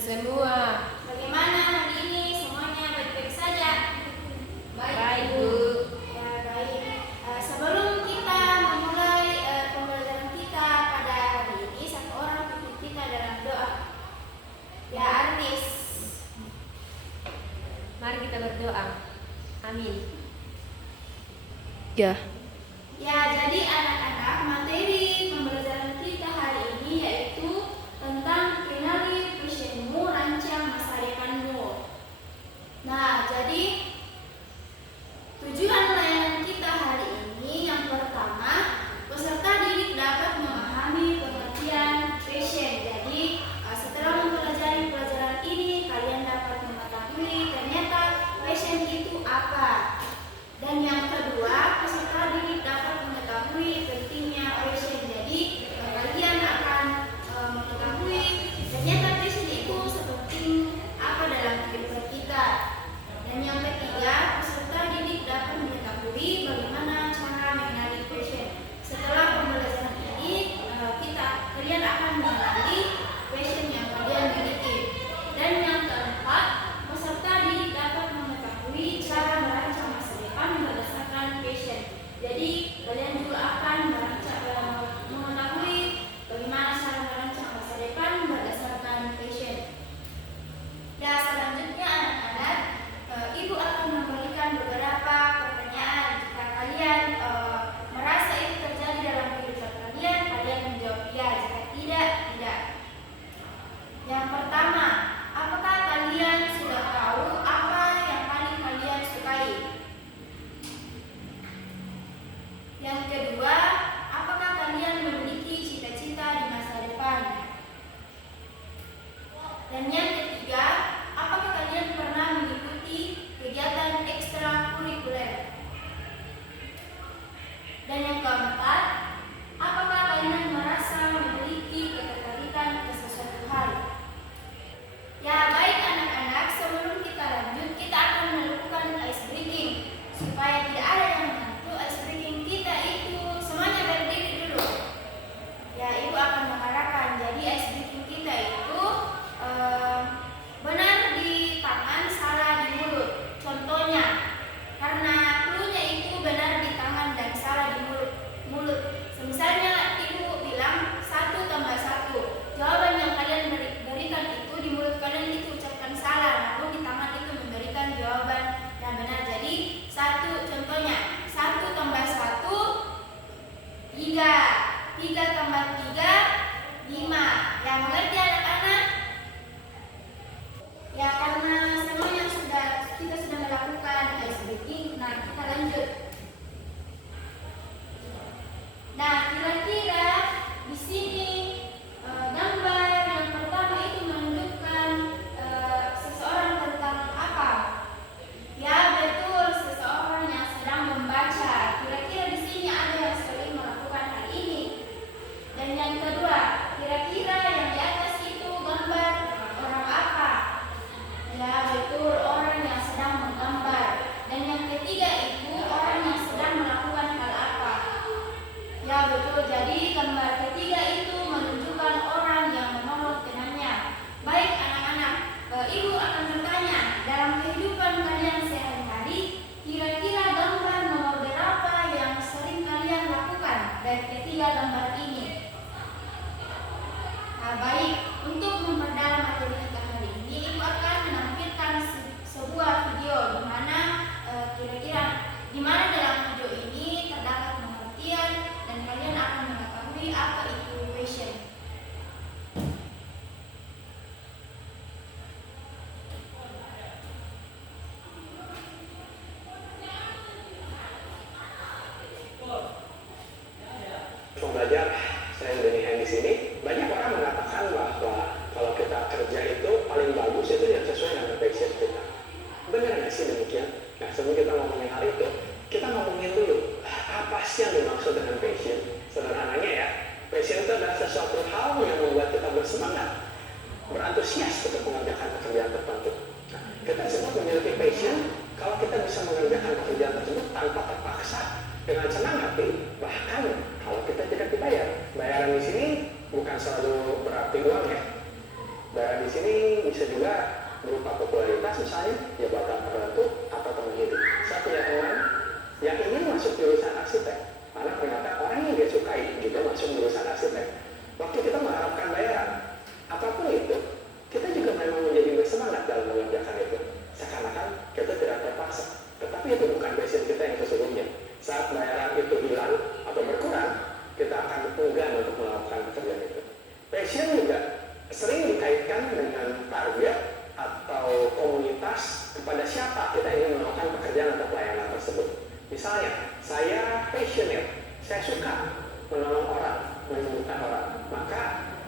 semua. Bagaimana hari ini? Semuanya baik-baik saja? Baik, Bu. Ya, baik. Sebelum kita memulai pembelajaran kita pada hari ini, satu orang pimpin kita dalam doa. Ya, Artis. Mari kita berdoa. Amin. Ya. Ya, jadi anak-anak, materi pembelajaran kita hari ini yaitu tentang kenali passionmu, rancang masa depanmu. Nah, jadi tujuan layanan kita hari ini yang pertama, peserta didik dapat memahami pengertian passion. Jadi, setelah mempelajari pelajaran ini, kalian dapat mengetahui ternyata passion itu apa. Dan yang kedua, peserta didik dapat mengetahui pentingnya passion. Jadi, kalian akan mengetahui ternyata passion itu sepenting apa dalam kehidupan kita. Dan yang ketiga, peserta didik dapat mengetahui bagaimana cara mengenali passion. Setelah pembelajaran ini, kalian akan mengenali passion yang kalian miliki. Dan yang keempat, peserta didik dapat mengetahui cara merancang masa depan berdasarkan passion. Jadi, kalian juga akan mengetahui bagaimana cara merancang masa depan berdasarkan passion. Dan selanjutnya anak-anak, Ibu akan memberikan beberapa pertanyaan. Jika kalian merasa itu terjadi dalam kehidupan kalian, kalian menjawab ya. Jika tidak, tidak. Yang pertama, apakah kalian sudah tahu apa yang paling kalian sukai? Yang kedua, apakah kalian memiliki cita-cita di masa depan? Dan yang ketiga, apakah kalian pernah mengikuti kegiatan ekstrakurikuler? Dan yang keempat, apakah kalian merasa memiliki ketertarikan ke sesuatu hal? Ya, baik anak-anak, sebelum kita lanjut, kita akan melakukan ice breaking. Supaya tidak ada yang mengantuk, ice breaking kita itu semuanya berdiri dulu. Ya, Ibu akan mengarahkan. Jadi ice breaking kita itu benar di tangan, salah di mulut. Contohnya, karena cluenya itu benar di tangan dan salah di mulut. Misalnya Ibu bilang 1 tambah 1. Jawaban yang kalian berikan itu di mulut kalian itu ucapkan salah, namun di tangan itu memberikan jawaban yang benar. Jadi 1, contohnya 1 tambah 1 3, 3 tambah 3 5. Yang mengerti anak-anak? Ya, karena semuanya kita sudah melakukan ice breaking. Nah, kita lanjut. Nah, kira-kira di sini gambar yang pertama itu menunjukkan seseorang tentang apa? Ya, betul, seseorang yang sedang membaca. Kira-kira di sini ada yang sering melakukan hal ini. Dan yang kedua, kira-kira yang di atas itu gambar orang apa? Ya, betul, orang yang sedang menggambar. Dan yang ketiga itu orang yang sedang melakukan hal apa? Ya, betul, jadi gambar ketiga itu menunjukkan orang yang menolong temannya. Baik anak-anak, Ibu akan bertanya, dalam kehidupan kalian sehari-hari, kira-kira gambar nomor berapa yang sering kalian lakukan dari ketiga gambar ini? Nah, baik, untuk memperdalam materi kita hari ini, Ibu akan menampilkan sebuah video di mana dalam video ini terdapat pengertian dan kalian akan mengetahui apa itu passion. Pembelajar, saya Deni Hen di sini. Banyak orang mengatakan bahwa kalau kita kerja itu paling bagus itu yang sesuai dengan passion kita. Benar nggak sih demikian? Nah, sebelum kita ngomongin hal itu, kita ngomongin dulu apa sih yang dimaksud dengan passion. Sederhananya ya, passion itu adalah sesuatu hal yang membuat kita bersemangat, berantusias untuk mengerjakan pekerjaan tertentu. Nah, kita semua memiliki passion kalau kita bisa mengerjakan pekerjaan tersebut tanpa terpaksa, dengan senang hati, bahkan kalau kita tidak dibayar. Bayaran di sini bukan selalu berarti uang ya. Dan di sini bisa juga berupa popularitas misalnya, jabatan tertentu atau teman hidup. Saya punya teman yang ingin masuk jurusan arsitek, karena ternyata orang yang dia sukai juga masuk jurusan arsitek. Waktu kita mengharapkan bayaran, apapun itu, kita juga memang menjadi bersemangat dalam mengerjakan itu. Seakan-akan kita tidak terpaksa, tetapi itu bukan passion kita yang sesungguhnya. Saat bayaran itu hilang atau berkurang, kita akan enggan untuk melakukan pekerjaan itu. Passion juga sering dikaitkan dengan target atau komunitas kepada siapa kita ingin melakukan pekerjaan atau pelayanan tersebut. Misalnya, saya passionate, saya suka menolong orang, menyembuhkan orang, maka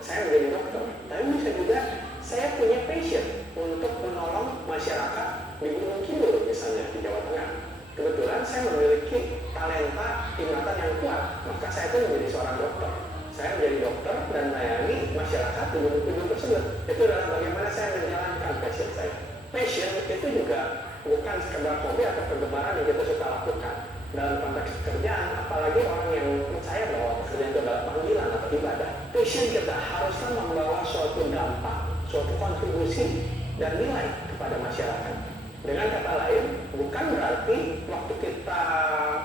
saya menjadi dokter. Tapi bisa juga saya punya passion untuk menolong masyarakat di Gunung Kidul misalnya di Jawa Tengah. Kebetulan saya memiliki talenta ingatan yang kuat, maka saya pun menjadi seorang dokter. Saya menjadi dokter dan melayani masyarakat di Gunung Kidul tersebut. Itu adalah bagaimana saya menjalankan passion saya. Passion itu juga bukan sekedar hobi atau kegemaran yang kita suka lakukan dalam konteks pekerjaan, apalagi orang yang percaya bahwa pekerjaan itu adalah panggilan atau ibadah. Passion kita haruslah membawa suatu dampak, suatu kontribusi dan nilai kepada masyarakat. Dengan kata lain, bukan berarti waktu kita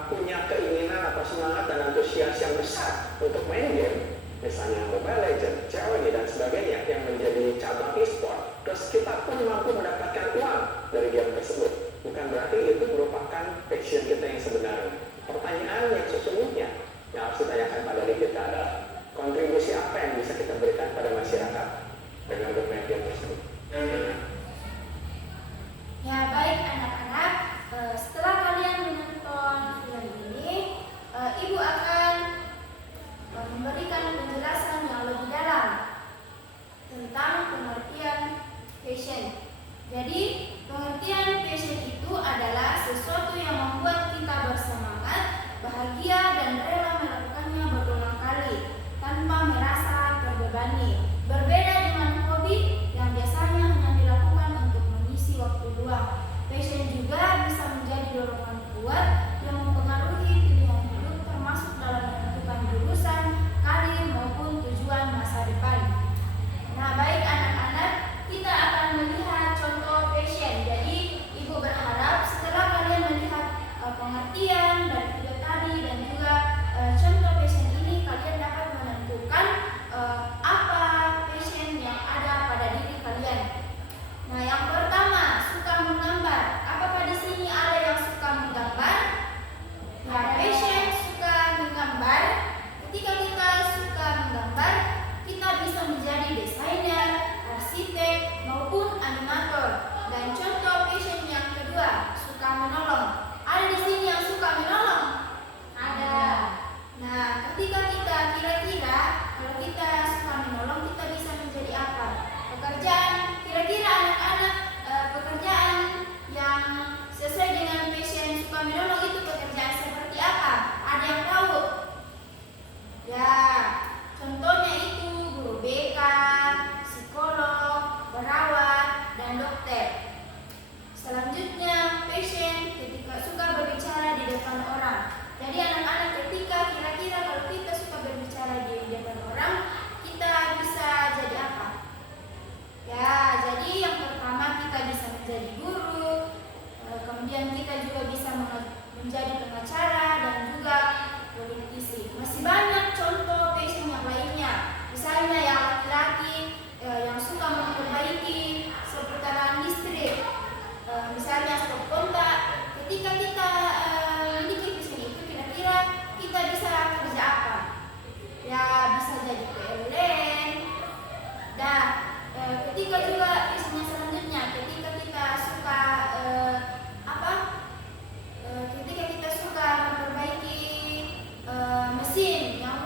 punya keinginan atau semangat dan antusias yang besar untuk main game, misalnya Mobile Legends, COD dan sebagainya yang menjadi cabang e-sport, terus kita pun mampu mendapatkan uang dari game tersebut. Bukan berarti itu merupakan passion kita yang sebenarnya. Pertanyaan yang sesungguhnya yang harus ditanyakan pada diri kita adalah kontribusi apa yang bisa kita berikan pada masyarakat dengan bermain game tersebut. Ya baik anak-anak, setelah kalian menonton film ini, Ibu akan memberikan penjelasan yang lebih dalam tentang pengertian passion. Jadi, pengertian passion itu adalah sesuatu yang membuat kita bersemangat, bahagia, dan rela melakukannya berulang kali tanpa merasa terbebani. Berbeda dengan hobi yang biasanya hanya dilakukan untuk mengisi waktu luang. Passion juga bisa menjadi dorongan kuat yang mempengaruhi pilihan hidup, termasuk dalam menentukan jurusan, karir, maupun tujuan masa depan. Nah, baik anak-anak, kita akan melihat contoh passion. Jadi, Ibu berharap setelah kalian melihat pengertian dan video tadi dan juga contoh passion ini, kalian dapat menentukan apa passion yang ada pada diri kalian. Nah, yang pertama, suka menggambar. Apakah di sini ada yang suka menggambar? Ya, passion suka menggambar. Ketika kita suka menggambar, kita bisa menjadi desainer, arsitek, maupun animator. Dan contoh passion yang kedua, suka menolong. Ada di sini yang suka menolong? Ada. Nah, ketika kita kira-kira kalau kita suka menolong, kita bisa menjadi apa? Pekerjaan, kira-kira anak-anak pekerjaan yang sesuai dengan passion suka menolong itu pekerjaan seperti apa? Ada yang tahu? Ya, contohnya itu guru BK, psikolog, perawat, dan dokter. Selanjutnya, passion ketika suka berbicara di depan orang. Jadi anak-anak ketika kira-kira kalau kita suka berbicara di depan orang, kita bisa jadi apa? Ya, jadi yang pertama kita bisa menjadi guru, kemudian kita juga bisa menjadi pengacara dan juga politisi. Masih banyak contoh passion yang lainnya. Misalnya yang laki-laki yang suka memperbaiki seputaran listrik, misalnya stop kontak. Ketika kita memiliki passion itu, kira-kira kita bisa kerja apa? Ya, bisa jadi PLN. Dan ketika juga passionnya selanjutnya, ketika kita suka ketika kita suka memperbaiki mesin yang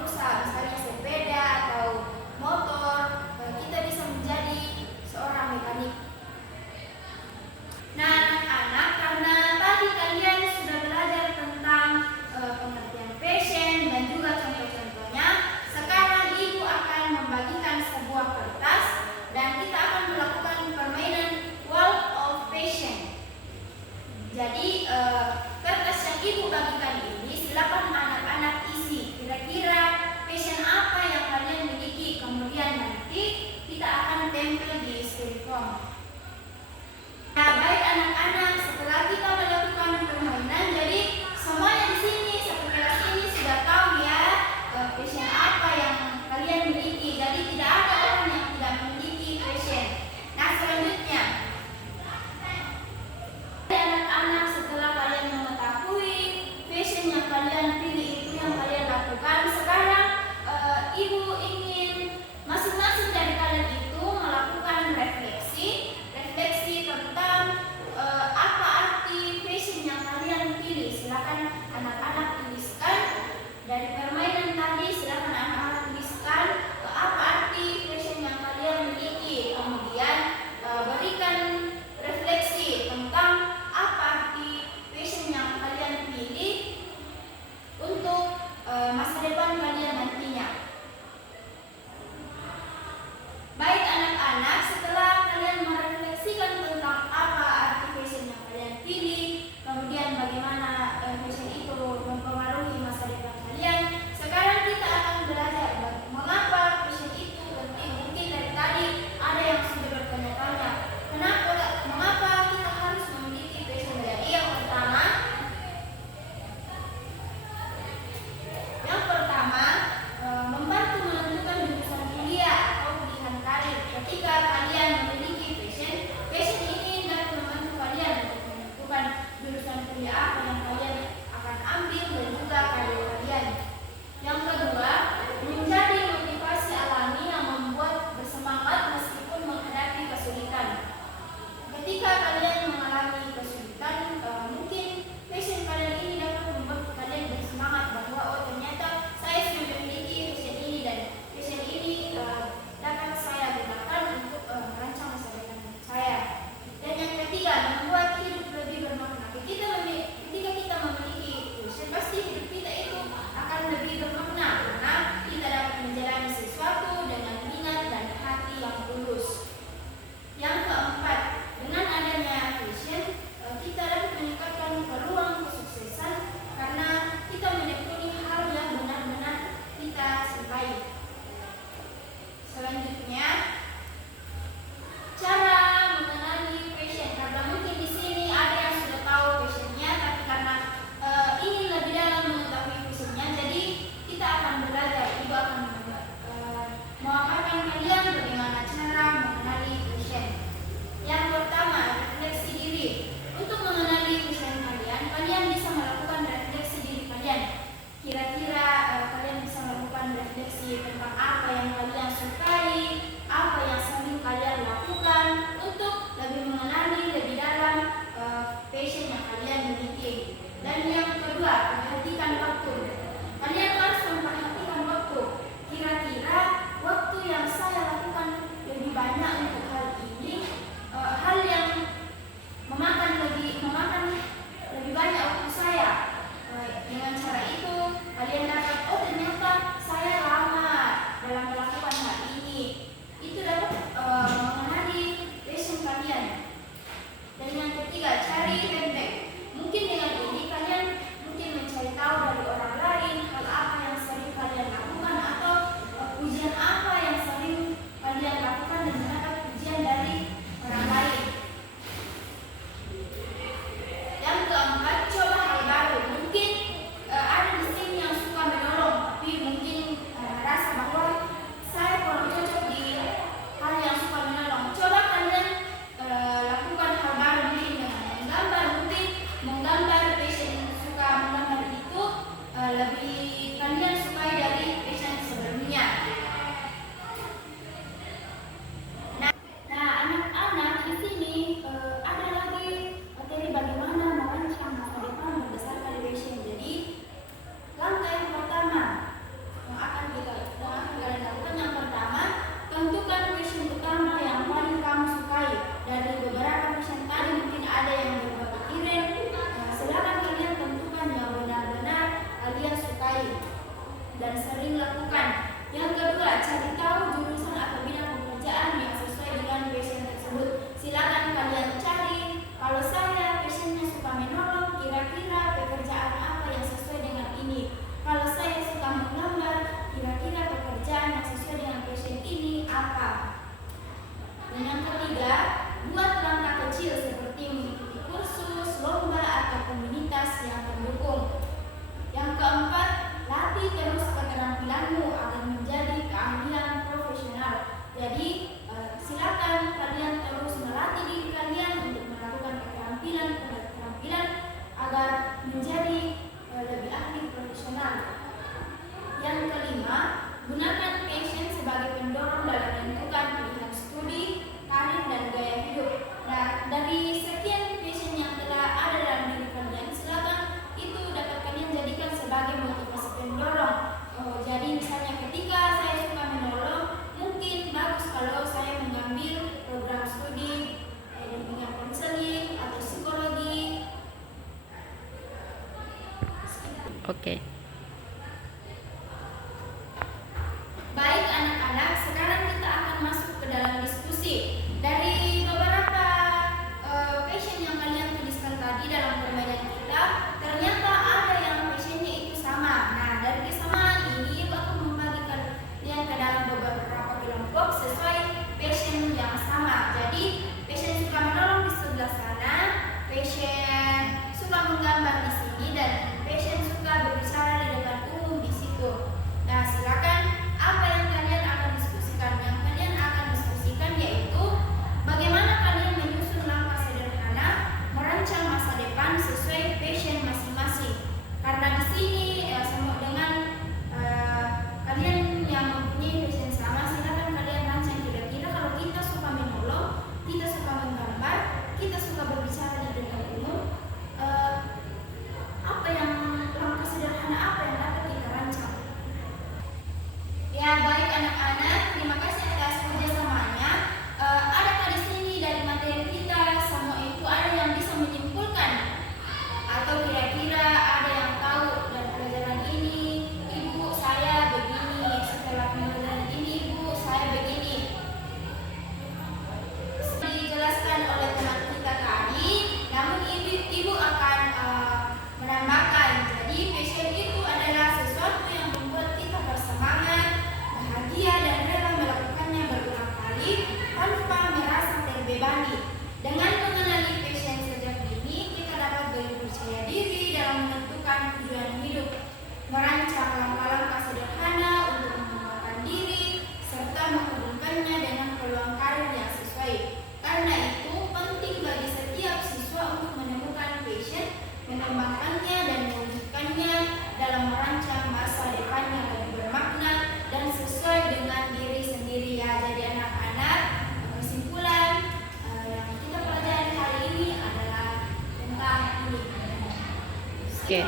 Oke. Baik anak-anak, sekarang kita akan masuk ke dalam diskusi. Dari beberapa passion yang kalian tuliskan tadi dalam permainan kita, ternyata ada yang passionnya itu sama. Nah, dari kesamaan ini Ibu akan membagi kalian ke dalam beberapa kelompok sesuai passion yang sama. Jadi, passion suka menolong di sebelah sana, passion suka menggambar di sini, dan passion suka berbicara di depan umum di situ. Nah, silakan. Apa yang kalian akan diskusikan? Yang kalian akan diskusikan yaitu bagaimana kalian menyusun langkah sederhana merancang masa depan sesuai passion masing-masing. Karena di sini semua dengan kalian yang mempunyai passion sama, silakan kalian rancang kira-kira kalau kita suka menolong, kita suka menggambar, kita suka berbicara di depan umum, apa yang langkah sederhana apa yang dapat kita rancang? Ya, baik anak-anak, terima kasih atas kerjasamanya. Adakah di sini dari materi kita semua itu ada yang bisa menyimpulkan? Atau kira-kira ada yang tahu dari pelajaran ini, Ibu saya begini, setelah pelajaran ini Ibu saya begini. Dijelaskan oleh teman kita tadi, namun Ibu akan menambahkan. Jadi passion itu adalah sesuatu yang membuat kita bersemangat, bahagia, dan rela melakukannya berulang kali tanpa merasa terbebani. Dengan mengenali passion sejak dini, kita dapat lebih percaya diri dalam menentukan tujuan hidup, merancang langkah-langkah sederhana untuk mengembangkan diri, serta menghubungkannya dengan peluang karir yang sesuai. Karena itu, penting bagi setiap siswa untuk menemukan passion, mengembangkannya, dan mewujudkannya dalam merancang masa depan yang lebih bermakna dan sesuai dengan diri sendiri. Ya, jadi anak-anak, kesimpulan yang kita pelajari hari ini adalah tentang ini. Oke.